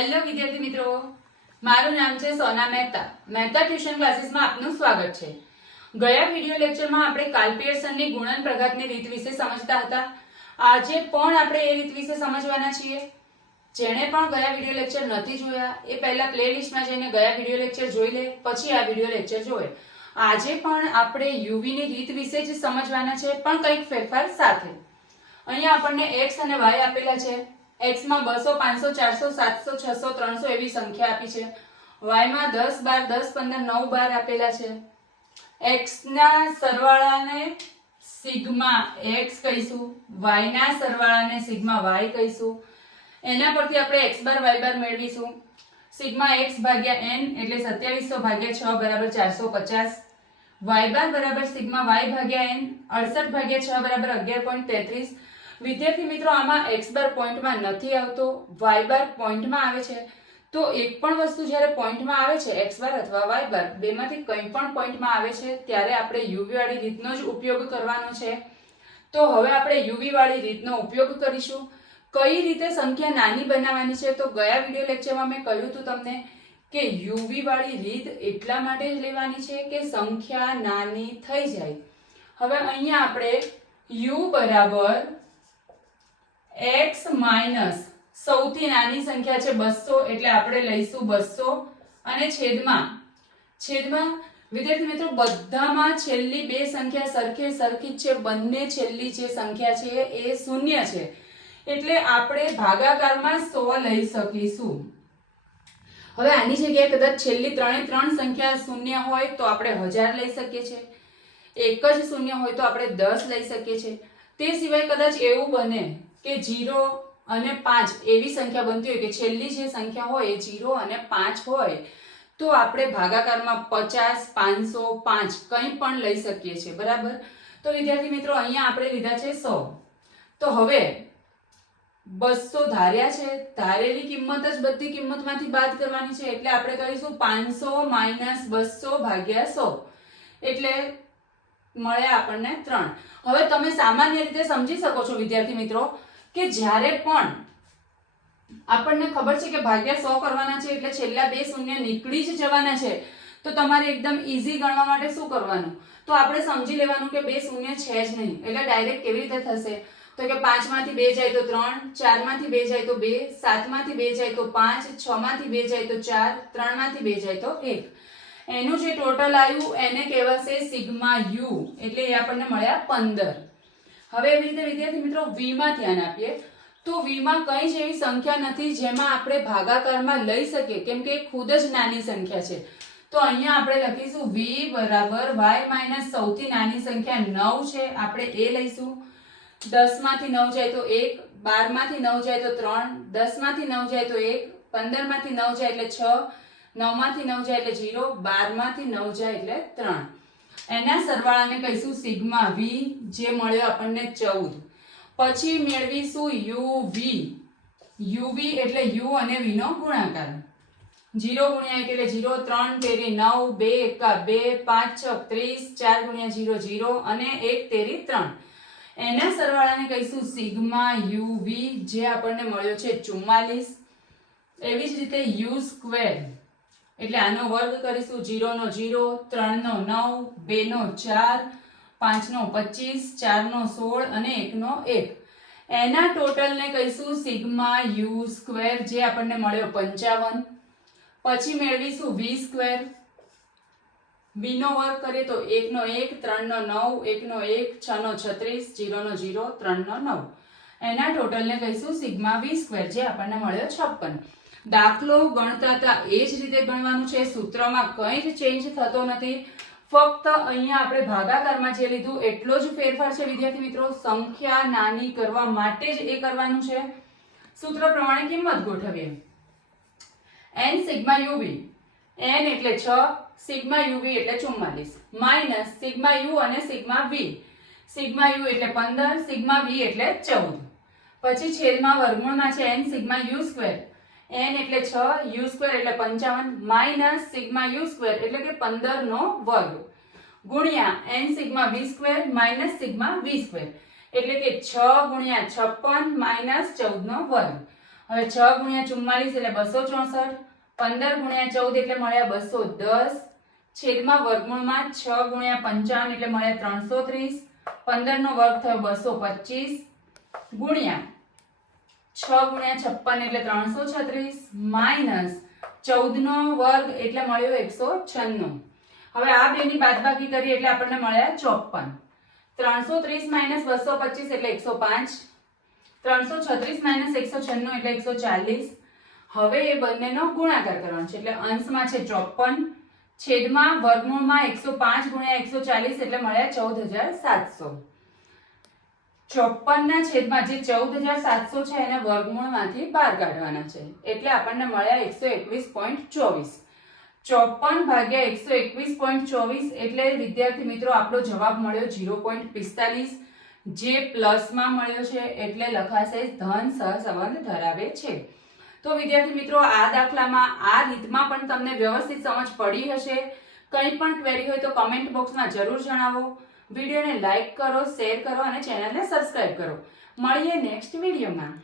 Hello વિદ્યાર્થી મિત્રો. મારું નામ છે સોના મહેતા. મહેતા ટ્યુશન ક્લાસીસમાં આપનું સ્વાગત છે. ગયા વિડિયો લેક્ચરમાં આપણે કાલ પિયર્સનની ગુણન પ્રઘાતની રીત વિશે સમજતા હતા. આજે પણ આપણે એ રીત વિશે સમજવાના છીએ. જેણે પણ ગયા વિડિયો લેક્ચર નથી જોયા, એ પહેલા પ્લેલિસ્ટમાં જઈને ગયા વિડિયો લેક્ચર જોઈ લે, પછી આ વિડિયો લેક્ચર જોવે. આજે પણ આપણે યુવીની રીત વિશે જ સમજવાના છે, પણ કંઈક ફેરફાર સાથે. અહીંયા આપણને એક્સ અને વાય આપેલા છે. એક્સમાં બસો, પાંચસો, ચારસો, સાતસો, છસો, ત્રણસો એવી સંખ્યા આપી છે. વાયમાં દસ બાર, દસ, પંદર, નવ બાર આપેલા છે. એક્સ ના સરવાળાને સિગ્મા એક્સ કહીશું. વાય ના સરવાળાને સિગ્મા વાય કહીશું. એના પરથી આપણે એક્સ બાર વાય બાર મેળવીશું. સિગ્મા એક્સ ભાગ્યા એન એટલે સત્યાવીસો ભાગ્યા છ બરાબર ચારસો પચાસ. વાય બાર બરાબર સિગ્મા વાય ભાગ્યા એન અડસઠ ભાગ્યા છ બરાબર અગિયાર પોઈન્ટ તેત્રીસ. વિદ્યાર્થી મિત્રો, આમાં એક્સ બાર પોઈન્ટમાં નથી આવતો વાય બાર પોઈન્ટમાં આવે છે. તો એક પણ વસ્તુ જ્યારે પોઈન્ટમાં આવે છે એક્સ બાર અથવા વાય બાર બેમાંથી કંઈ પણ પોઈન્ટમાં આવે છે, ત્યારે આપણે યુવી વાળી રીતનો જ ઉપયોગ કરવાનો છે. તો હવે આપણે યુવી વાળી રીતનો ઉપયોગ કરીશું. કઈ રીતે સંખ્યા નાની બનાવવાની છે? તો ગયા વિડિયો લેક્ચરમાં મેં કહ્યું હતું તમને કે યુવી વાળી રીત એટલા માટે જ લેવાની છે કે સંખ્યા નાની થઈ જાય. હવે અહીંયા આપણે યુ બરાબર એક્સ માઇનસ સૌથી નાની સંખ્યા છે બસો, એટલે આપણે લઈશું બસો. અને છેદમાં. છેદમાં. વિદ્યાર્થી મિત્રો, બધામાં છેલ્લી બે સંખ્યા સરખે સરખી છે. બંને છેલ્લી જે સંખ્યા છે એ શૂન્ય છે. એટલે આપણે ભાગાકારમાં સો લઈ શકીશું. હવે આની જગ્યાએ કદાચ છેલ્લી ત્રણે ત્રણ સંખ્યા શૂન્ય હોય તો આપણે હજાર લઈ શકીએ છીએ. એક જ શૂન્ય હોય તો આપણે દસ લઈ શકીએ છીએ. તે સિવાય કદાચ એવું બને કે જીરો અને પાંચ એવી સંખ્યા બનતી હોય કે છેલ્લી જે સંખ્યા હોય એ જીરો અને પાંચ હોય, તો આપણે ભાગાકારમાં પચાસ, પાંચસો, પાંચ કંઈ પણ લઈ શકીએ છીએ, બરાબર? તો વિદ્યાર્થી મિત્રો, અહીંયા આપણે લીધા છે સો. તો હવે બસો ધાર્યા છે, ધારેલી કિંમત જ બધી કિંમતમાંથી બાદ કરવાની છે, એટલે આપણે કરીશું પાંચસો માઇનસ બસો ભાગ્યા સો. એટલે મળે આપણને ત્રણ. હવે તમે સામાન્ય રીતે સમજી શકો છો વિદ્યાર્થી મિત્રો કે જ્યારે પણ આપણને ખબર છે કે ભાગ્યા સો કરવાના છે એટલે છેલ્લા બે શૂન્ય નીકળી જ જવાના છે, તો તમારે એકદમ ઇઝી ગણવા માટે શું કરવાનું? તો આપણે સમજી લેવાનું કે બે શૂન્ય છે જ નહીં. એટલે ડાયરેક્ટ કેવી રીતે થશે? તો કે પાંચમાંથી બે જાય તો ત્રણ, ચારમાંથી બે જાય તો બે, સાતમાંથી બે જાય તો પાંચ, છમાંથી બે જાય તો ચાર, ત્રણમાંથી બે જાય તો એક. એનું જે ટોટલ આવ્યું એને કહેવાશે સિગ્મા યુ. એટલે એ આપણને મળ્યા પંદર. હવે એવી રીતે વિદ્યાર્થી મિત્રો વીમાં ધ્યાન આપીએ. તો વીમાં કઈ જ એવી સંખ્યા નથી જેમાં આપણે ભાગાકારમાં લઈ શકીએ. કેમ કે ખુદ જ નાની સંખ્યા છે. તો અહીંયા આપણે લખીશું વી બરાબર વાય માઇનસ સૌથી નાની સંખ્યા નવ છે. આપણે એ લઈશું. દસમાંથી નવ જાય તો એક બારમાંથી નવ જાય તો ત્રણ દસમાંથી નવ જાય તો એક પંદરમાંથી નવ જાય એટલે છ નવમાંથી નવ જાય એટલે જીરો બારમાંથી નવ જાય એટલે ત્રણ. એના સરવાળાને કહીશું સિગ્મા વી જે મળ્યો આપણને ચૌદ. પછી મેળવીશું યુ વી. યુ વી એટલે યુ અને વીનો ગુણાકાર. જીરો ગુણ્યા એક એટલે જીરો, ત્રણ તેરી નવ, બે એકા બે, પાંચ, છ, ત્રીસ, ચાર ગુણ્યા જીરો જીરો અને એક તેરી ત્રણ. એના સરવાળાને કહીશું સિગ્મા યુવી જે આપણને મળ્યો છે ચુમ્માલીસ. એવી જ રીતે યુ સ્ક્વેર. એટલે આનો વર્ગ કરીશું જીરોનો જીરો, ત્રણનો નવ, બેનો ચાર, પાંચનો પચીસ, ચારનો સોળ અને એકનો એક. એના ટોટલને કહીશું સિગ્મા યુ સ્ક્વેર, જે આપણને મળ્યો પંચાવન. પછી મેળવીશું વી સ્ક્વેર. બીનો વર્ગ કરીએ તો એકનો એક, ત્રણનો નવ, એકનો એક, છનો છત્રીસ, જીરોનો જીરો, ત્રણનો નવ. એના ટોટલને કહીશું સિગ્મા વી સ્ક્વેર, જે આપણને મળ્યો છપ્પન. દાખલો ગણતા હતા. એ જ રીતે ગણવાનું છે. સૂત્રમાં કંઈ જ ચેન્જ થતો નથી. ફક્ત અહીંયા આપણે ભાગાકારમાં જે લીધું, એટલો જ ફેરફાર છે વિદ્યાર્થી મિત્રો. સંખ્યા નાની કરવા માટે જ એ કરવાનું છે. સૂત્ર પ્રમાણે કિંમત ગોઠવીએ. એન સિગ્મા યુવી એન એટલે છ, સિગ્મા યુવી એટલે ચુમ્માલીસ. માઇનસ સિગ્મા યુ અને સિગ્મા વી સિગ્મા યુ એટલે પંદર, સિગ્મા વી એટલે ચૌદ. પછી છેદમાં વર્ગમૂળમાં છે N sigma U square N એટલે છ યુ સ્ક્વેર એટલે પંચાવન માઇનસ સિગ્મા યુ સ્ક્વેર એટલે કે પંદર નો વર્ગ. ગુણ્યા N sigma V square minus sigma V square એટલે કે છ ગુણ્યા છપ્પન માઇનસ ચૌદ નો વર્ગ. હવે છ ગુણ્યા ચુમ્માલીસ એટલે બસો ચોસઠ. પંદર ગુણ્યા ચૌદ એટલે મળ્યા બસો દસ. છેદમાં વર્ગમૂળમાં છ ગુણ્યા પંચાવન એટલે મળ્યા ત્રણસો ત્રીસ. પંદર નો વર્ગ થયો બસો પચીસ. ગુણ્યા છ ગુણ્યા છપ્પન એટલે ત્રણસો છત્રીસ માઇનસ ચૌદ નો વર્ગ એટલે મળ્યો એકસો છન્નું. હવે આ બેની બાદબાકી કરી એટલે આપણને મળ્યા ચોપન. ત્રણસો ત્રીસ માઇનસ બસો પચીસ એટલે એકસો પાંચ. ત્રણસો છત્રીસ માઇનસ એકસો છન્નું એટલે એકસો ચાલીસ. હવે એ બંનેનો ગુણાકાર કરવાનો છે એટલે અંશમાં છે ચોપન. છેદમાં વર્ગમૂળમાં એકસો પાંચ ગુણ્યા એકસો ચાલીસ એટલે મળ્યા ચૌદ હજાર સાતસો. ચોપન ના છેદમાં જે ચૌદ હજાર સાતસો છે એને વર્ગમૂળમાંથી બહાર કાઢવાના છે. એટલે આપણને મળ્યા એકસો એકવીસ પોઈન્ટ ચોવીસ. ચોપન ભાગ્યા એકસો એકવીસ પોઈન્ટ ચોવીસ એટલે વિદ્યાર્થી મિત્રો આપણો જવાબ મળ્યો ઝીરો પોઈન્ટ પિસ્તાલીસ. જે પ્લસમાં મળ્યો છે એટલે લખાશે ધન સહસંબંધ ધરાવે છે. તો વિદ્યાર્થી મિત્રો આ દાખલામાં આ રીતમાં પણ તમને વ્યવસ્થિત સમજ પડી હશે. કંઈ પણ ક્વેરી હોય તો કમેન્ટ બોક્સમાં જરૂર જણાવો. વિડીયોને લાઇક કરો શેર કરો અને ચેનલને સબસ્ક્રાઇબ કરો. મળીએ નેક્સ્ટ વિડીયોમાં.